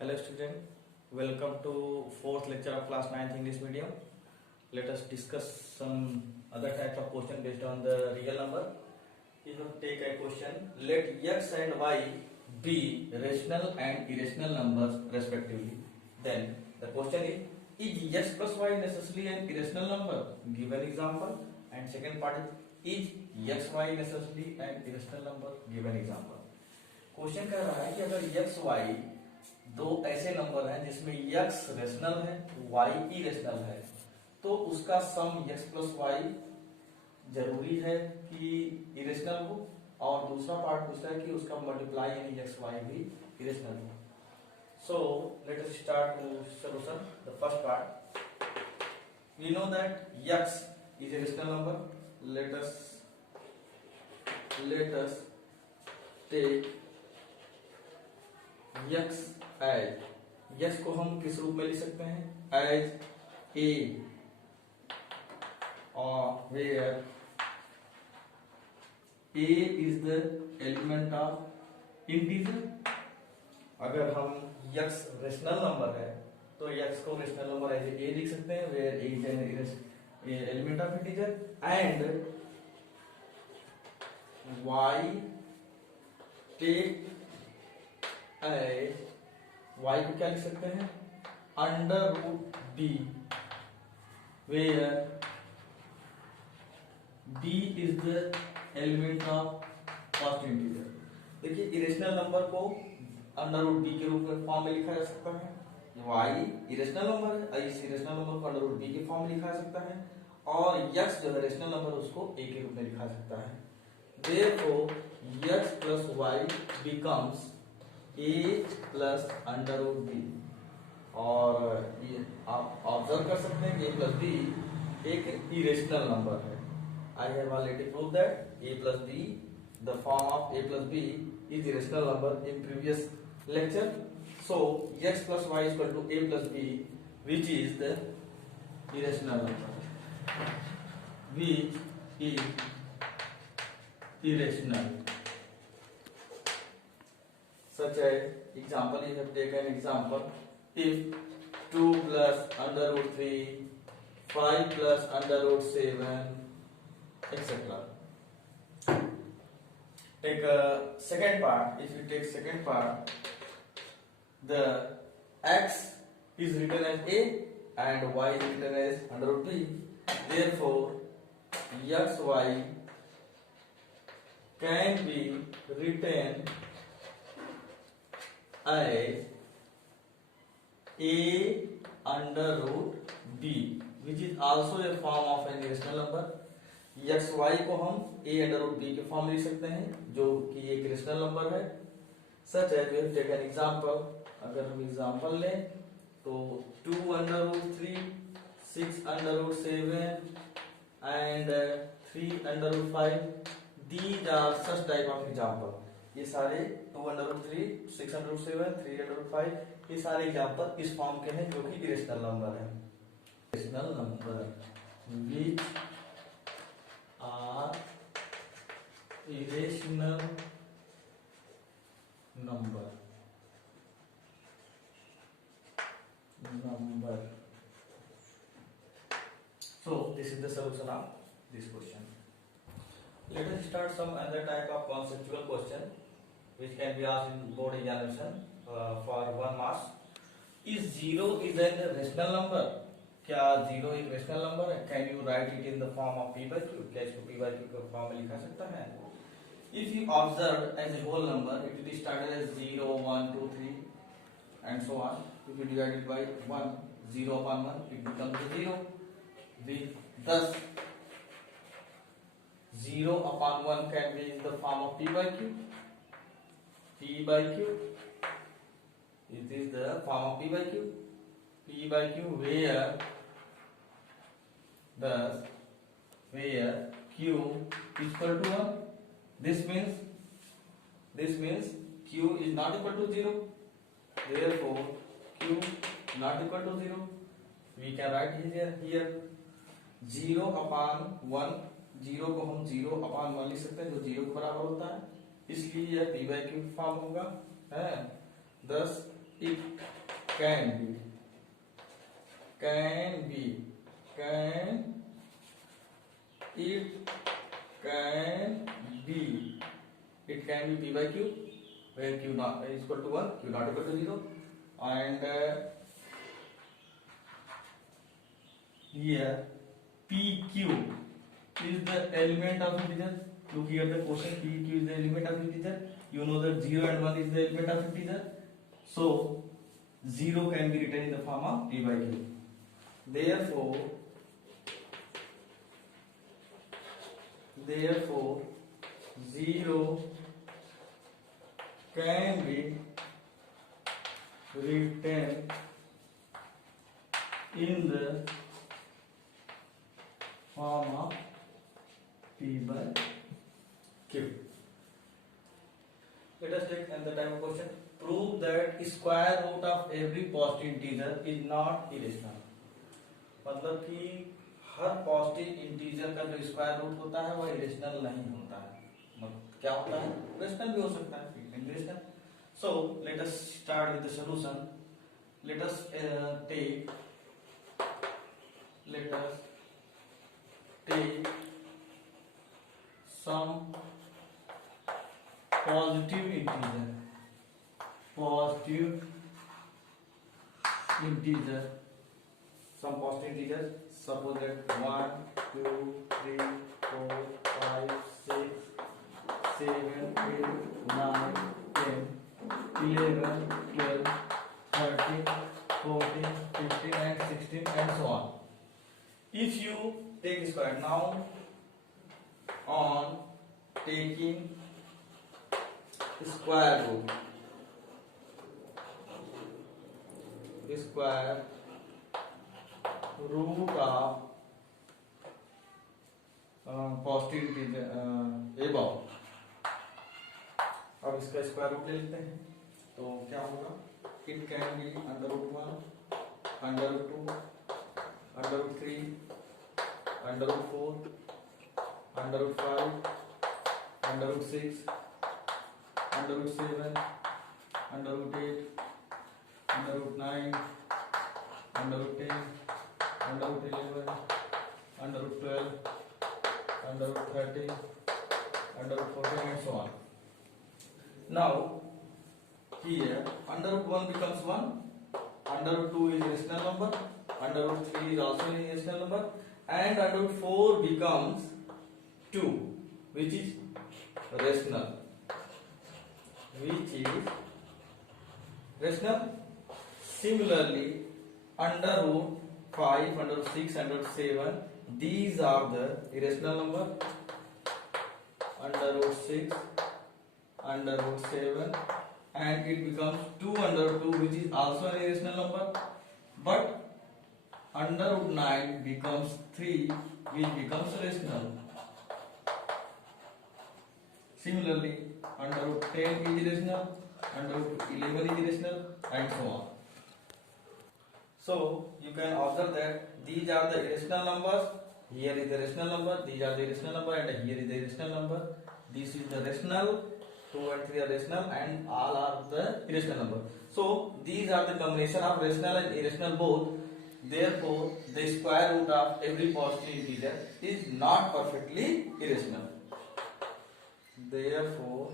Hello student, welcome to fourth lecture of class 9th English medium. Let us discuss some other types of question based on the real number. If you take a question, let x and y be rational and irrational numbers respectively. Then the question is x plus y necessarily an irrational number? Give an example. And second part is x y necessarily an irrational number? Give an example. Question कह रहा है कि अगर x y दो ऐसे नंबर हैं जिसमें x rational है y इरेशनल है तो उसका सम x प्लस वाई जरूरी है कि इरेशनल हो, और दूसरा पार्ट पूछता है कि उसका मल्टीप्लाई यानी x y भी इरेशनल हो. So let us start solution. The first part, we know that x इज a rational number. let us take x as x को हम किस रूप में लिख सकते हैं? एज ए और where a is the element of integer. अगर हम x रेशनल नंबर है तो x को रेशनल नंबर एज a लिख सकते हैं, where a is an element of integer. And y take y को क्या लिख सकते हैं? Under root b, where b is the element of first integer. देखिए, इरेशनल नंबर को अंडर रूट b के रूप में फॉर्म में लिखा जा सकता है. y इरेशनल नंबर है, इस इरेशनल नंबर को अंडर रूट b के फॉर्म में लिखा जा सकता है, और x जो है रेशनल नंबर उसको a के रूप में लिखा जा सकता है. Therefore x plus y becomes a plus under root b. और ये आप ऑब्जर्व कर सकते हैं कि a plus b एक इरेशनल नंबर है. I have already proved that a plus b, the form of a plus b is irrational number in previous lecture. So x plus y is equal to a plus b, which is the irrational number, which is irrational. Such as example, you have taken example, if 2 plus under root 3, 5 plus under root 7, etc. Take a second part. If you take second part, the x is written as a and y is written as under root b. Therefore, x y can be written as a under root b, which is also a form of an irrational number. x y को हम a under root b के form में लिख सकते हैं जो कि एक रेशनल नंबर है. सच है, we have taken example. अगर हम एग्जांपल लें तो 2 under root 3, 6 under root 7 and 3 under root 5. These are such type of example. ये सारे 2 under root 3, 6 under root 7, 3 under root 5, ये सारे एग्जांपल इस फॉर्म के हैं जो कि इरेशनल नंबर है. Irrational number which are irrational number. So this is the solution of this question. Let us start some other type of conceptual question which can be asked in board examination for 1 marks. Is 0 is a rational number? क्या 0 एक rational number है? Can you write it in the form of p by q? क्या इसको p by q के form में लिखा सकता है? If you observe as a whole number, it will started as 0 1 2 3 and so on. If you divide it by 1, 0 upon 1, it becomes 0. Thus 0 upon 1 can be in the form of p by q. p by q, it is the form of p by q. p by q where q is equal to 1. This means q is not equal to 0. Therefore q not equal to 0. We can write here 0 upon 1. 0 को हम 0 upon 1 लिख सकते हैं जो 0 के बराबर होता है, इसलिए यह p by q फॉर्म होगा. है. Thus if can be can be can it can be it can be p by q, where q not is equal to 1, q not equal to 0, and here pq is the element of integer. Look here the question, pq is the element of integer. You know that 0 and 1 is the element of integer, so 0 can be written in the form of p by q. Therefore 0 can be written in the form of p by q. Let us take another type of question. Prove that square root of every positive integer is not irrational. मतलब कि हर positive integer का जो square root होता है वह इरेशनल नहीं होता है. मतलब क्या होता है, रेशनल भी हो सकता है, irrational. So let us start with the solution. Let us take some positive integer, some positive integers. Suppose that 1, 2, 3, 4, 5, 6, 7, 8, 9, 10, 11, 12, 13, 14, 15 and 16 and so on. If you take square, now on taking square root of positive integer above. अब इसका square root ले लेते हैं तो क्या होगा, it can be under root 1, under root 2, under root 3, under root 4, under root 5, under root 6, under root 7, under root 8, under root 9, under root 10, under root 11, under root 12, under root 13, under root 14 and so on. Now here under root 1 becomes 1, under root 2 is a rational number, under root 3 is also a rational number, and under root 4 becomes 2, which is rational. Similarly, under root 5, under root 6, under root 7, these are the irrational number. Under root 6, under root 7, and it becomes 2 under root 2, which is also an irrational number. But under root 9 becomes 3, which becomes rational. Similarly, under root 10 is irrational, under root 11 is irrational, and so on. So you can observe that these are the irrational numbers. Here is the rational number. These are the irrational number, and here is the irrational number. This is the rational. 2 and 3 are rational, and all are the irrational number. So these are the combination of rational and irrational both. Therefore, the square root of every positive integer is not perfectly irrational. Therefore,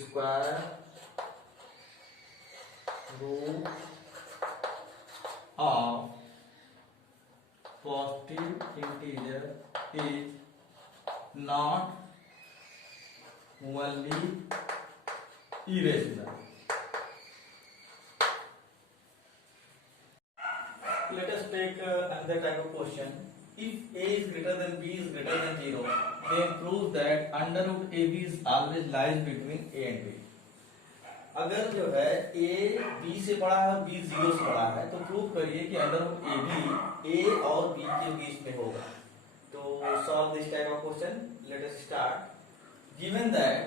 square root of positive integer is not only irrational. Let us take another type of question. If a is greater than b is greater than 0, then prove that under root ab is always lies between a and b. अगर जो है a b से बड़ा है और b 0 से बड़ा है तो प्रूव करिए कि under root a b a और b के बीच में होगा. To solve this type of question, let us start. Given that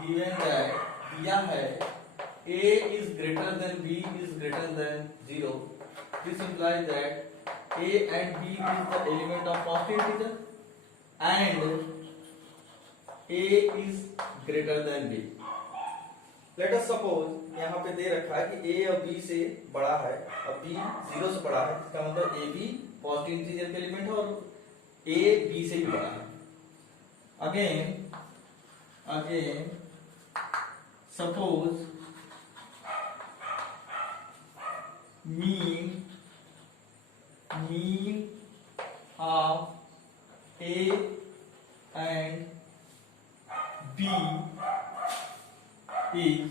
दिया है a is greater than b is greater than 0, this implies that a and b is the element of positive integer and a is greater than b. Let us suppose यहाँ पे दे रखा है कि ए और बी से बड़ा है और बी 0 से बड़ा है, इसका मतलब ए बी पॉजिटिव इंटीजर का एलिमेंट है और ए बी से भी बड़ा है। Again suppose mean of a and b is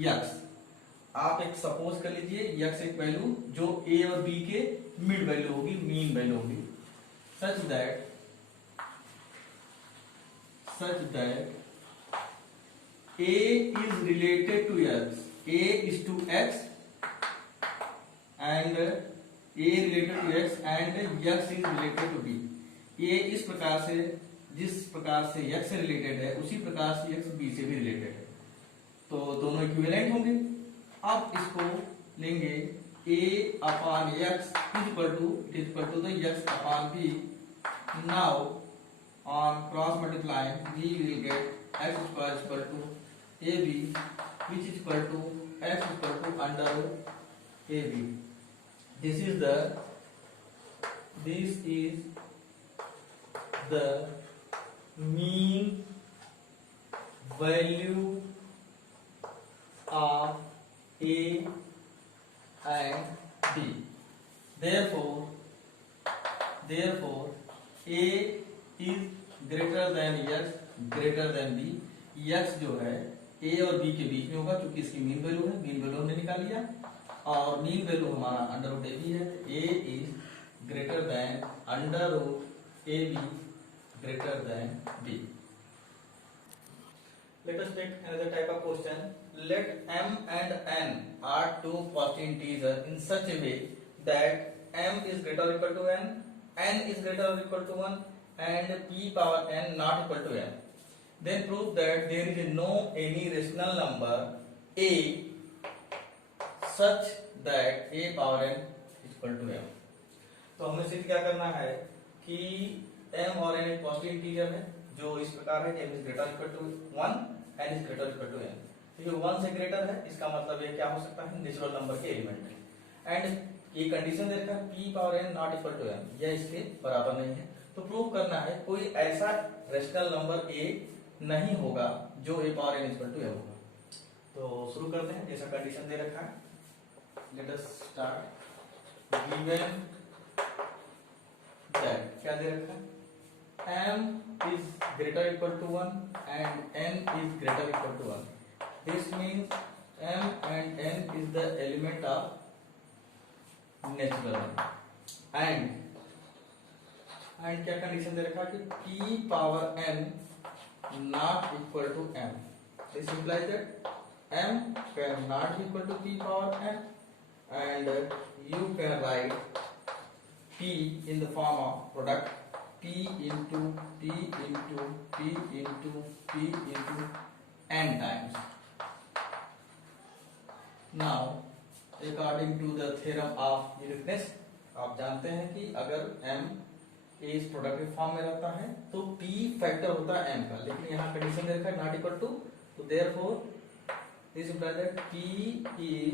x. आप एक सपोज कर लीजिए यक्स एक वैल्यू जो ए और बी के मिड वैल्यू होगी, मीन वैल्यू होगी, such that a is related to x, a is to x and a related to x and x is related to b। ये इस प्रकार से, जिस प्रकार से x से रिलेटेड है उसी प्रकार से x b से भी रिलेटेड है, तो दोनों इक्विवेलेंट होंगे। अब इसको लेंगे a upon x is equal to the x upon b। Now on cross multiplying we will get x square is equal to ab which is equal to x is equal to under root ab। this is the mean value of a and b। therefore a is greater than x greater than b। x जो है a और b के बीच में होगा क्योंकि इसकी mean value है, mean value हमने निकाल लिया और मीन वैल्यू हमारा अंडर रूट ab है। a is greater than under root ab greater than b। Let us take another type of question. Let m and n are two positive integers in such a way that m is greater or equal to n is greater or equal to 1 and p power n not equal to n। Then prove that there is no any rational number a such that a power n is equal to m। तो हमें सिर्फ क्या करना है कि m और n एक positive integer है जो इस प्रकार है m is greater or equal to 1 n is greater or equal to n। क्योंकि 1 से ग्रेटर है इसका मतलब ये क्या हो सकता है, नेचुरल नंबर के एलिमेंट है। एंड ये कंडीशन दे रखा है p power n not equal to m, यह इसके बराबर नहीं है। तो प्रूव करना है कोई ऐसा रेशनल नंबर a नहीं होगा जो a power n equal to m होगा। तो शुरू करते हैं, जैसा कंडीशन दे रखा है। Late us start. Given that क्या दे रखा है, m is greater equal to 1 and n is greater equal to 1। this means m and n is the element of natural number। and क्या कंडीशन दे रखा है कि p power n not equal to m। This implies that m can not be equal to p power n and you can write p in the form of product p into p into p into p into n times। now according to the theorem of uniqueness, आप जानते हैं कि अगर m इस प्रोडक्ट के form में रहता है तो p फैक्टर होता है m का, लेकिन यहाँ कंडीशन दे रखा है नॉट इक्वल टू, तो therefore this implies that p is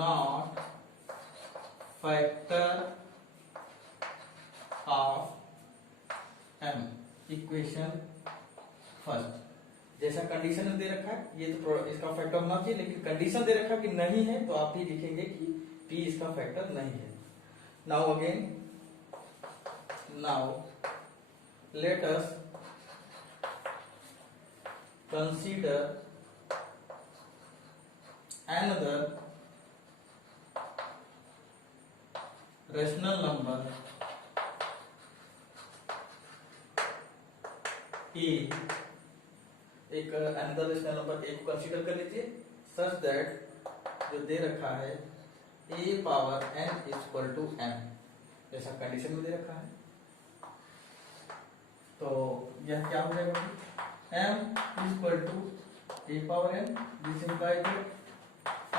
not factor of m। Equation first, जैसा कंडीशन दे रखा है ये तो इसका फैक्टर होना चाहिए, लेकिन कंडीशन दे रखा है कि नहीं है तो आप भी लिखेंगे कि p इसका फैक्टर नहीं है। Now again now let us consider another rational number a। एक another rational number a को कंसीडर कर लीजिए such that जो दे रखा है a power n equal to m, जैसा कंडीशन में दे रखा है। तो यह क्या हो जाएगा, m equal to a power n, this implies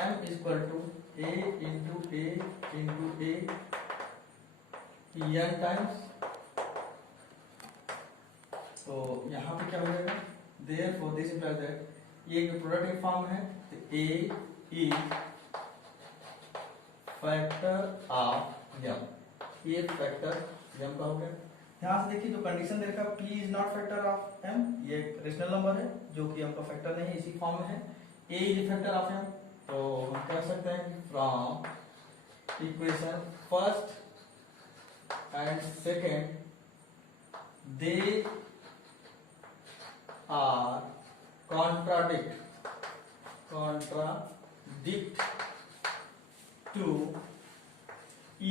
m equal to a into a n times. तो यहाँ पे क्या हो जाएगा, देयरफॉर दिस इंप्लाइज दैट ये एक प्रोडक्ट फॉर्म है, तो ए इज फैक्टर ऑफ यम, ये फैक्टर यम का हो गया। ध्यान से देखिए, जो कंडीशन दे रखा है p is not factor of m, ये एक रेशनल नंबर है जो कि m का फैक्टर नहीं है, इसी फॉर्म में है। a is factor of m, तो हम कह सकते हैं कि from equation first and second they are contradict to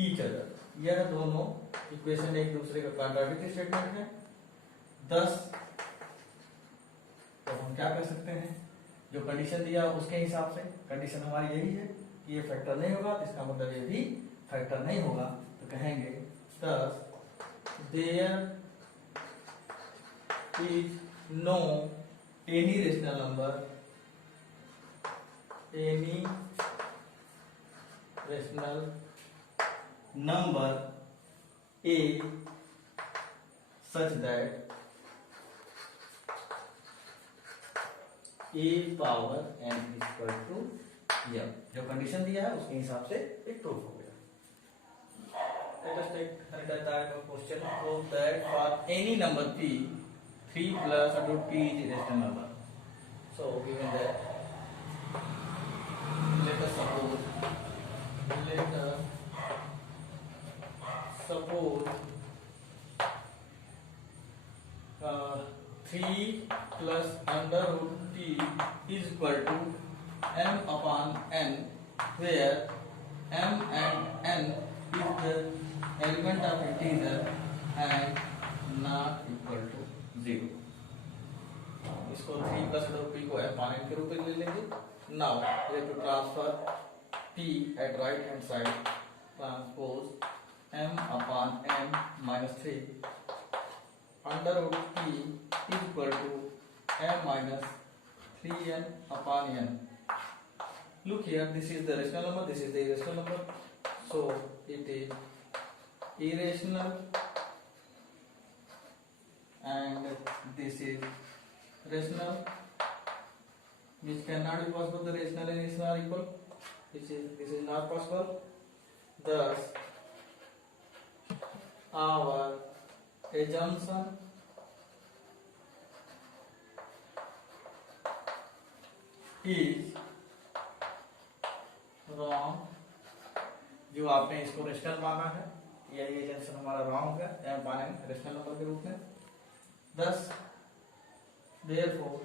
each other, यह दोनों इक्वेशन एक दूसरे का कॉन्ट्राडिक्ट स्टेटमेंट है। thus तो हम क्या कर सकते हैं, जो कंडीशन दिया उसके हिसाब से, कंडीशन हमारी यही है कि ये फैक्टर नहीं होगा, तो इसका मतलब ये भी फैक्टर नहीं होगा, तो कहेंगे thus there is no any rational number a such that a power n is equal to m, जो कंडीशन दिया है उसके हिसाब से एक प्रूफ हो गया। Let us take another type of question. Prove that for any number p 3 plus root p is a rational number. So given that, let us suppose 3 plus under root p is equal to m upon n, where m and n is the element of integer and not equal to 0. इसको 3 plus under p को m upon n के रूप में ले लेंगे। Now we have to transfer p at right hand side, transpose m upon n minus 3 under root p is equal to m minus 3n upon n. Look here, this is the rational number, this is the irrational number, so it is irrational and this is rational, which cannot be possible. The rational and irrational are equal. This is not possible. Thus, our assumption is wrong. जो आपने इसको रेशनल माना है, यही एजम्पशन हमारा रॉन्ग है, m माने rational number के रूप में। Thus, therefore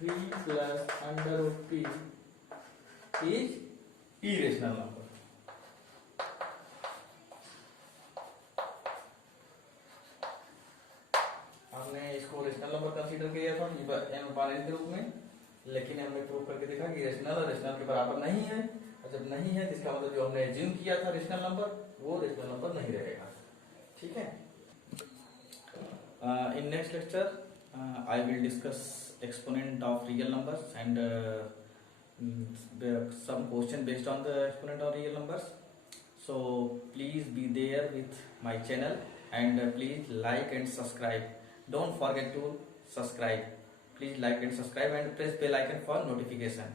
3 plus under root p is irrational number. हमने इसको रेशनल नंबर कंसीडर किया था m upon n के रूप में, लेकिन हमने प्रूव करके देखा कि रेशनल और रेशनल के बराबर नहीं है, और जब नहीं है तो इसका मतलब जो हमने एज्यूम किया था रेशनल नंबर, वो रेशनल नंबर नहीं रहेगा। ठीक है। In next lecture, I will discuss exponent of real numbers and some question based on the exponent of real numbers. So please be there with my channel and please like and subscribe. Don't forget to subscribe. Please like and subscribe and press bell icon for notification.